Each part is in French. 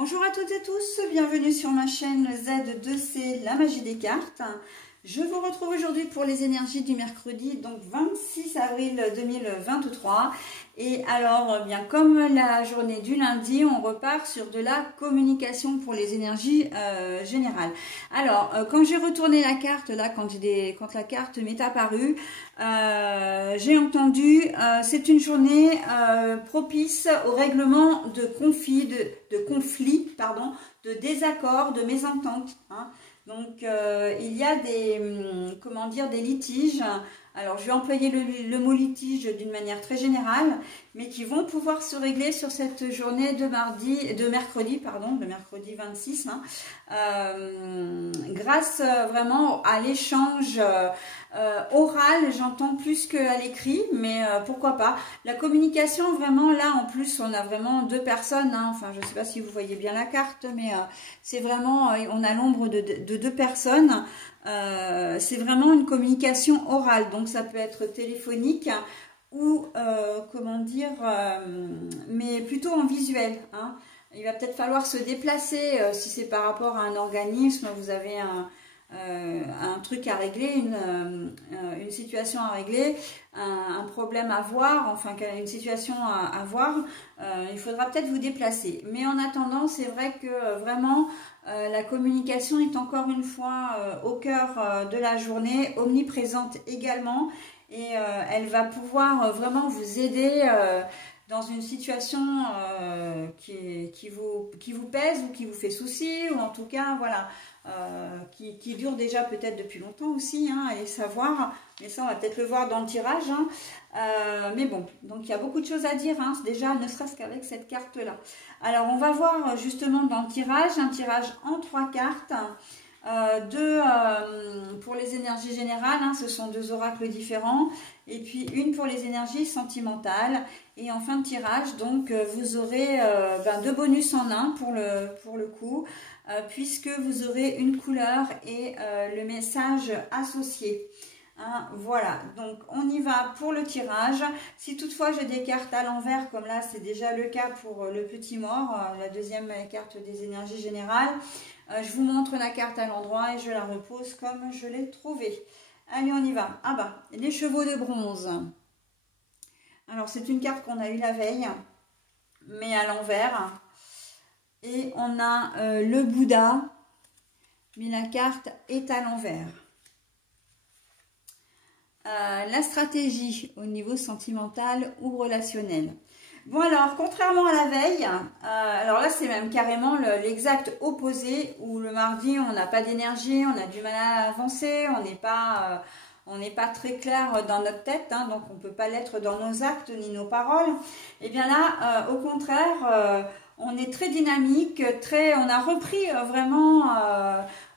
Bonjour à toutes et tous, bienvenue sur ma chaîne Z2C, la magie des cartes. Je vous retrouve aujourd'hui pour les énergies du mercredi, donc 26 avril 2023. Et alors, bien comme la journée du lundi, on repart sur de la communication pour les énergies générales. Alors, quand j'ai retourné la carte, là, quand la carte m'est apparue, j'ai entendu, c'est une journée propice au règlement de conflits, de désaccords, de mésententes. Hein. Donc, il y a des litiges. Alors, je vais employer le mot litige d'une manière très générale, mais qui vont pouvoir se régler sur cette journée de mercredi 26, hein, grâce vraiment à l'échange oral, j'entends plus qu'à l'écrit, mais pourquoi pas. La communication, vraiment, là, en plus, on a vraiment deux personnes, hein, enfin, je ne sais pas si vous voyez bien la carte, mais c'est vraiment, on a l'ombre de deux personnes. C'est vraiment une communication orale, donc ça peut être téléphonique ou mais plutôt en visuel. Hein. Il va peut-être falloir se déplacer si c'est par rapport à un organisme, vous avez un truc à régler, une situation à régler, un problème à voir, enfin une situation à voir, il faudra peut-être vous déplacer. Mais en attendant, c'est vrai que vraiment la communication est encore une fois au cœur de la journée, omniprésente également, et elle va pouvoir vraiment vous aider dans une situation qui vous pèse ou qui vous fait souci, ou en tout cas, voilà, qui dure déjà peut-être depuis longtemps aussi, hein, allez savoir, mais ça on va peut-être le voir dans le tirage, hein. Mais bon, donc il y a beaucoup de choses à dire, hein, déjà ne serait-ce qu'avec cette carte-là. Alors on va voir justement dans le tirage, un tirage en 3 cartes, pour les énergies générales, hein, ce sont 2 oracles différents, et puis une pour les énergies sentimentales. Et en fin de tirage, donc vous aurez 2 bonus en 1 pour le coup, puisque vous aurez une couleur et le message associé. Hein, voilà, donc on y va pour le tirage. Si toutefois j'ai des cartes à l'envers, comme là c'est déjà le cas pour le petit mort, la deuxième carte des énergies générales, je vous montre la carte à l'endroit et je la repose comme je l'ai trouvée. Allez, on y va. Ah bah, les chevaux de bronze. Alors c'est une carte qu'on a eue la veille, mais à l'envers. Et on a le Bouddha, mais la carte est à l'envers. La stratégie au niveau sentimental ou relationnel. Bon alors, contrairement à la veille, alors là c'est même carrément l'exact opposé, où le mardi on n'a pas d'énergie, on a du mal à avancer, on n'est pas très clair dans notre tête, hein, donc on ne peut pas l'être dans nos actes ni nos paroles. Et bien là, au contraire, on est très dynamique, on a repris vraiment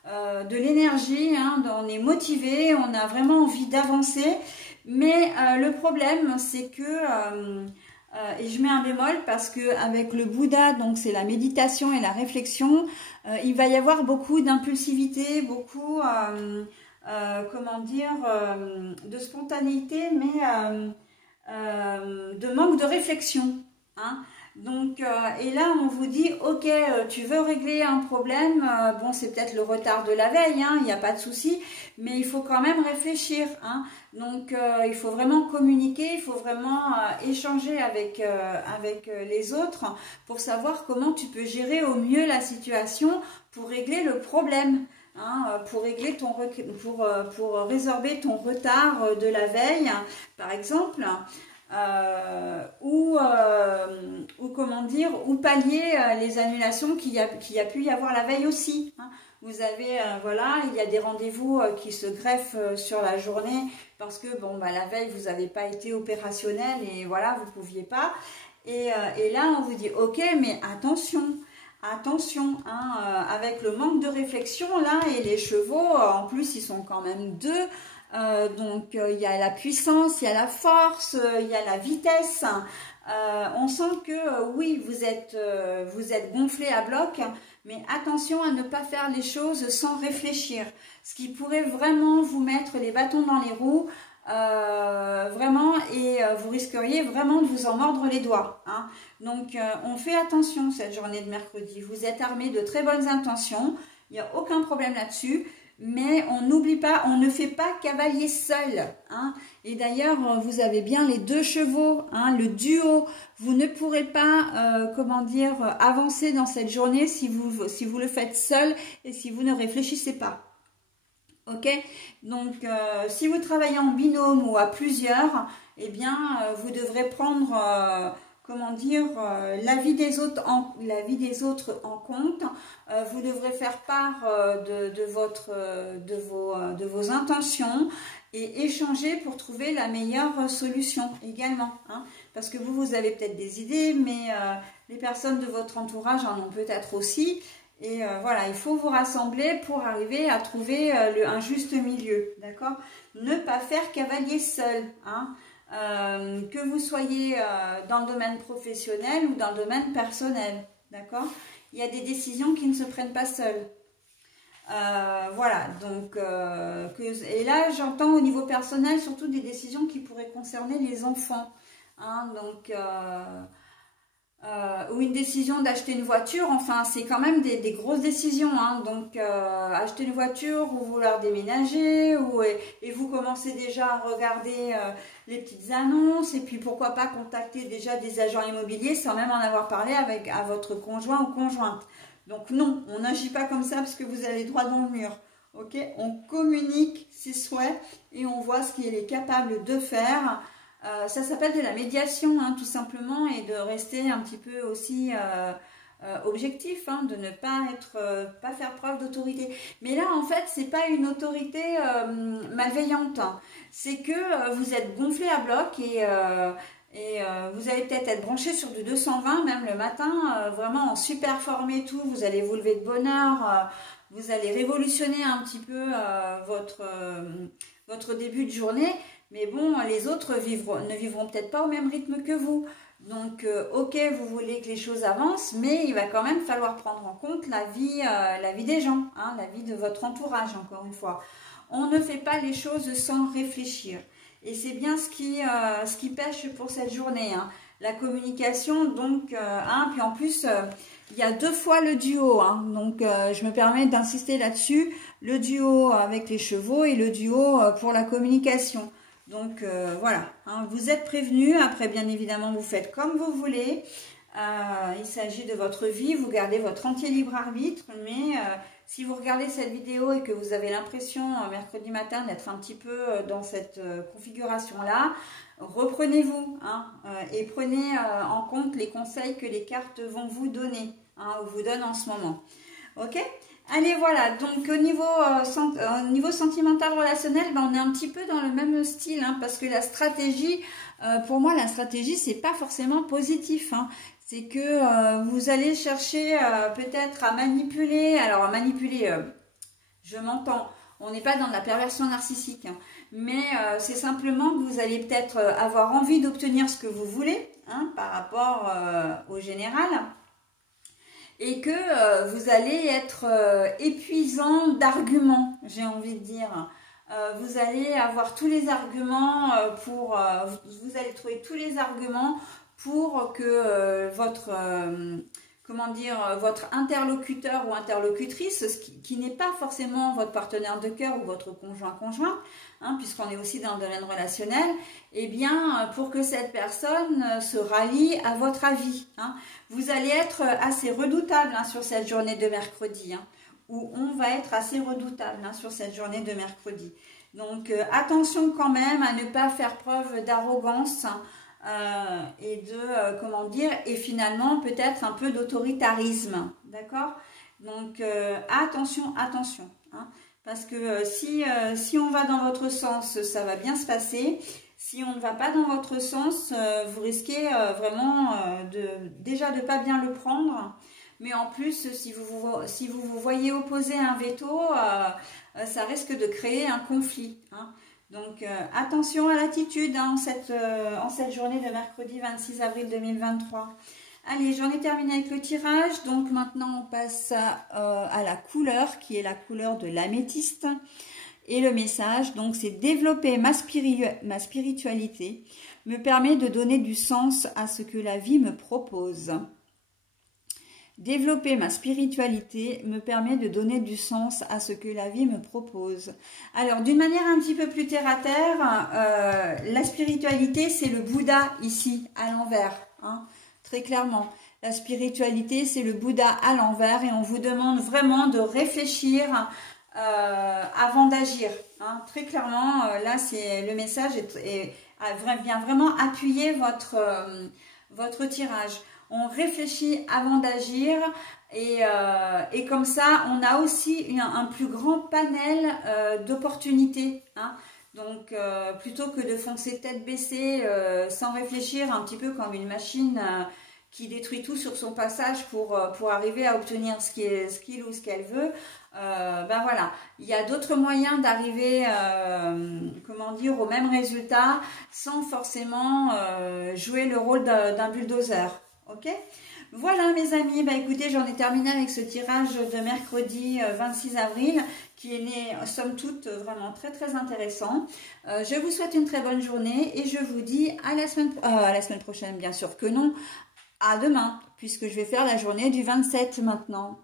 de l'énergie, hein, on est motivé, on a vraiment envie d'avancer. Mais le problème, c'est que, et je mets un bémol parce que avec le Bouddha, donc c'est la méditation et la réflexion, il va y avoir beaucoup d'impulsivité, beaucoup, de spontanéité, mais de manque de réflexion. Hein. Donc, et là, on vous dit, ok, tu veux régler un problème, bon, c'est peut-être le retard de la veille, hein, il n'y a pas de souci, mais il faut quand même réfléchir. Hein. Donc, il faut vraiment communiquer, il faut vraiment échanger avec les autres pour savoir comment tu peux gérer au mieux la situation pour régler le problème. Hein, pour résorber ton retard de la veille, par exemple. Ou pallier les annulations qu'il y a pu y avoir la veille aussi. Hein. Vous avez, voilà, il y a des rendez-vous qui se greffent sur la journée parce que, bon, bah, la veille, vous n'avez pas été opérationnel et voilà, vous ne pouviez pas. Et là, on vous dit, ok, mais attention, hein, avec le manque de réflexion, là, et les chevaux, en plus, ils sont quand même 2. Donc il y a la puissance, il y a la force, il y a la vitesse. On sent que oui, vous êtes gonflé à bloc, mais attention à ne pas faire les choses sans réfléchir. Ce qui pourrait vraiment vous mettre les bâtons dans les roues, vraiment, et vous risqueriez vraiment de vous en mordre les doigts, hein. Donc on fait attention cette journée de mercredi. Vous êtes armé de très bonnes intentions, il n'y a aucun problème là-dessus, mais on n'oublie pas, on ne fait pas cavalier seul, hein. Et d'ailleurs vous avez bien les 2 chevaux, hein, le duo. Vous ne pourrez pas comment dire, avancer dans cette journée si vous le faites seul et si vous ne réfléchissez pas. Ok, donc si vous travaillez en binôme ou à plusieurs, eh bien vous devrez prendre comment dire, l'avis des autres en compte. Vous devrez faire part de vos intentions et échanger pour trouver la meilleure solution également, hein. Parce que vous avez peut-être des idées, mais les personnes de votre entourage en ont peut-être aussi. Et voilà, il faut vous rassembler pour arriver à trouver un juste milieu, d'accord? Ne pas faire cavalier seul, hein. Que vous soyez dans le domaine professionnel ou dans le domaine personnel, d'accord? Il y a des décisions qui ne se prennent pas seules. Voilà, donc, et là j'entends au niveau personnel surtout des décisions qui pourraient concerner les enfants, hein, donc... ou une décision d'acheter une voiture, enfin c'est quand même des grosses décisions, hein. Donc acheter une voiture ou vouloir déménager, et vous commencez déjà à regarder les petites annonces, et puis pourquoi pas contacter déjà des agents immobiliers sans même en avoir parlé à votre conjoint ou conjointe. Donc non, on n'agit pas comme ça parce que vous allez droit dans le mur. Ok, on communique ses souhaits et on voit ce qu'il est capable de faire. Ça s'appelle de la médiation, hein, tout simplement, et de rester un petit peu aussi objectif, hein, de ne pas faire preuve d'autorité. Mais là, en fait, c'est pas une autorité malveillante, hein. C'est que vous êtes gonflé à bloc et vous allez peut-être être branché sur du 220 même le matin, vraiment en super forme et tout. Vous allez vous lever de bonne heure, vous allez révolutionner un petit peu votre début de journée. Mais bon, les autres ne vivront peut-être pas au même rythme que vous. Donc, ok, vous voulez que les choses avancent, mais il va quand même falloir prendre en compte la vie des gens, hein, la vie de votre entourage, encore une fois. On ne fait pas les choses sans réfléchir. Et c'est bien ce qui pêche pour cette journée, hein. La communication, donc, hein, puis en plus, il y a 2 fois le duo, hein, donc je me permets d'insister là-dessus, le duo avec les chevaux et le duo pour la communication. Donc voilà, hein, vous êtes prévenus. Après, bien évidemment, vous faites comme vous voulez. Il s'agit de votre vie, vous gardez votre entier libre arbitre. Mais si vous regardez cette vidéo et que vous avez l'impression mercredi matin d'être un petit peu dans cette configuration-là, reprenez-vous, hein, et prenez en compte les conseils que les cartes vont vous donner, hein, ou vous donnent en ce moment. Ok ? Allez, voilà, donc au niveau sentimental relationnel, ben, on est un petit peu dans le même style, hein, parce que la stratégie, pour moi, la stratégie, c'est pas forcément positif, hein. C'est que vous allez chercher peut-être à manipuler. Alors, manipuler, je m'entends, on n'est pas dans la perversion narcissique, hein, mais c'est simplement que vous allez peut-être avoir envie d'obtenir ce que vous voulez, hein, par rapport au général. Et que vous allez être épuisant d'arguments, j'ai envie de dire. Vous allez avoir tous les arguments vous allez trouver tous les arguments pour que votre interlocuteur ou interlocutrice, qui n'est pas forcément votre partenaire de cœur ou votre conjoint, hein, puisqu'on est aussi dans le domaine relationnel, eh bien, pour que cette personne se rallie à votre avis, hein. Vous allez être assez redoutable, hein, sur cette journée de mercredi, hein, où on va être assez redoutable, hein, sur cette journée de mercredi. Donc, attention quand même à ne pas faire preuve d'arrogance, et et finalement peut-être un peu d'autoritarisme, d'accord? Donc attention, hein, parce que si on va dans votre sens, ça va bien se passer. Si on ne va pas dans votre sens, vous risquez vraiment déjà de pas bien le prendre. Mais en plus, si vous vous voyez opposer un veto, ça risque de créer un conflit, hein. Donc, attention à l'attitude, hein, en cette journée de mercredi 26 avril 2023. Allez, j'en ai terminé avec le tirage. Donc, maintenant, on passe à la couleur, qui est la couleur de l'améthyste, Et le message, donc, c'est développer ma spiritualité me permet de donner du sens à ce que la vie me propose. Développer ma spiritualité me permet de donner du sens à ce que la vie me propose. Alors, d'une manière un petit peu plus terre à terre, la spiritualité, c'est le Bouddha ici, à l'envers, hein, très clairement. La spiritualité, c'est le Bouddha à l'envers et on vous demande vraiment de réfléchir avant d'agir. Hein. Très clairement, là, c'est le message vient vraiment appuyer votre tirage. On réfléchit avant d'agir et comme ça, on a aussi un plus grand panel d'opportunités. Hein. Donc, plutôt que de foncer tête baissée sans réfléchir, un petit peu comme une machine qui détruit tout sur son passage pour arriver à obtenir ce qu'il ou ce qu'elle veut, ben voilà, il y a d'autres moyens d'arriver, comment dire, au même résultat sans forcément jouer le rôle d'un bulldozer. Ok, voilà mes amis, bah écoutez, j'en ai terminé avec ce tirage de mercredi 26 avril qui est né, somme toute, vraiment très très intéressant. Je vous souhaite une très bonne journée et je vous dis à la semaine prochaine, bien sûr que non, à demain, puisque je vais faire la journée du 27 maintenant.